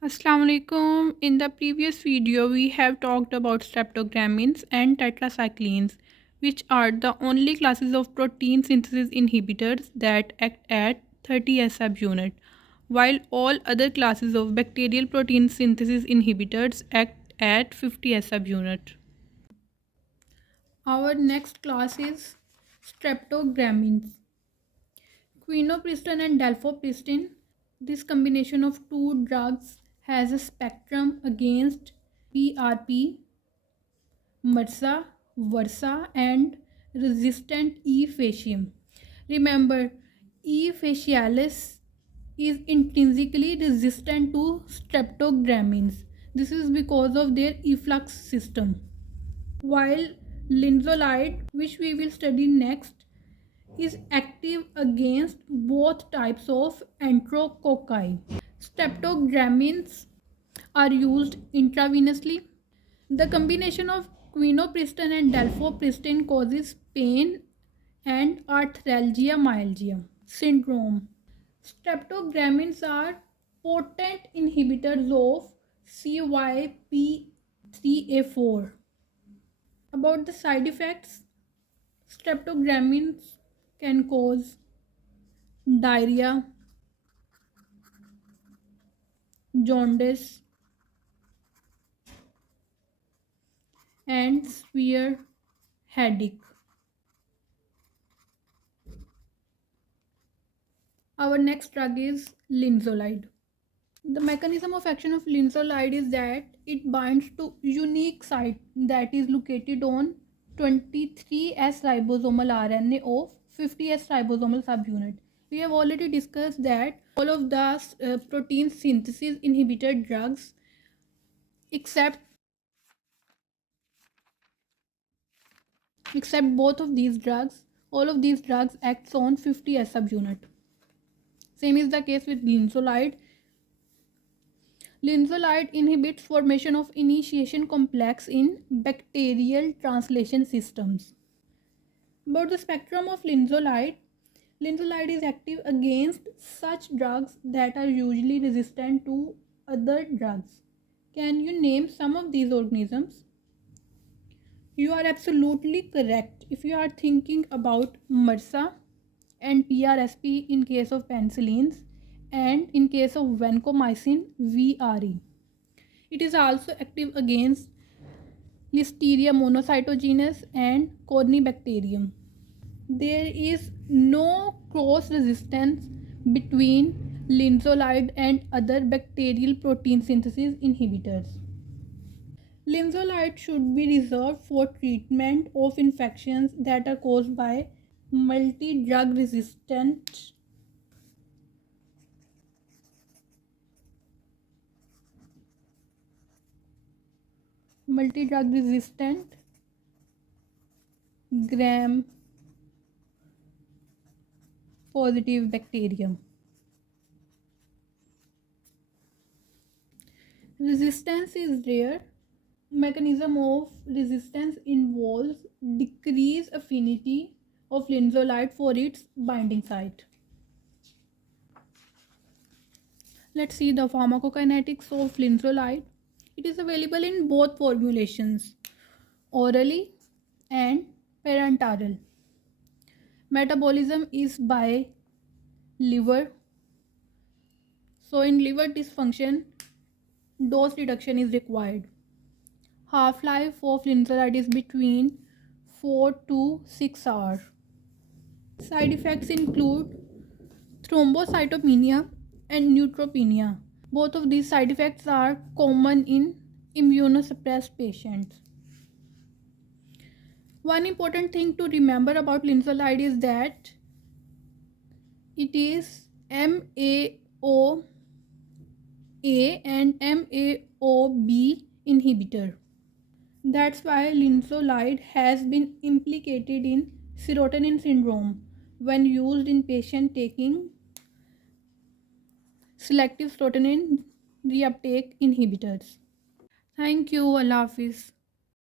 Assalamu alaikum. In the previous video, we have talked about streptogramins and tetracyclines, which are the only classes of protein synthesis inhibitors that act at 30S subunit, while all other classes of bacterial protein synthesis inhibitors act at 50S subunit. Our next class is streptogramins. Quinopristin and dalfopristin. This combination of two drugs has a spectrum against PRP, MRSA, VRSA, and resistant E. faecium. Remember, E. facialis is intrinsically resistant to streptogramins. This is because of their efflux system. While linezolid, which we will study next, is active against both types of enterococci. Streptogramins are used intravenously. The combination of quinopristin and dalfopristin causes pain and arthralgia myalgia syndrome. Streptogramins are potent inhibitors of CYP3A4. About the side effects, streptogramins can cause diarrhea, jaundice, and severe headache. Our next drug is linezolid. The mechanism of action of linezolid is that it binds to unique site that is located on 23S ribosomal RNA of 50S ribosomal subunit. We have already discussed that all of the protein synthesis inhibitor drugs except both of these drugs, all of these drugs acts on 50S subunit. Same is the case with linezolid. Linezolid inhibits formation of initiation complex in bacterial translation systems. About the spectrum of linezolid, linezolid is active against such drugs that are usually resistant to other drugs. Can you name some of these organisms? You are absolutely correct. If you are thinking about MRSA and PRSP in case of penicillins, and in case of vancomycin, VRE. It is also active against Listeria monocytogenes and Corynebacterium. There is no cross resistance between linezolid and other bacterial protein synthesis inhibitors. Linezolid should be reserved for treatment of infections that are caused by multi-drug resistant gram positive bacterium. Resistance is rare. Mechanism of resistance involves decreased affinity of linezolid for its binding site. Let's see the pharmacokinetics of linezolid. It is available in both formulations, orally and parenteral. Metabolism is by liver. So in liver dysfunction, dose reduction is required. Half-life of linezolid is between 4 to 6 hours. Side effects include thrombocytopenia and neutropenia. Both of these side effects are common in immunosuppressed patients. One important thing to remember about linezolid is that it is MAOA and MAOB inhibitor. That's why linezolid has been implicated in serotonin syndrome when used in patients taking selective serotonin reuptake inhibitors. Thank you. Allah Hafiz.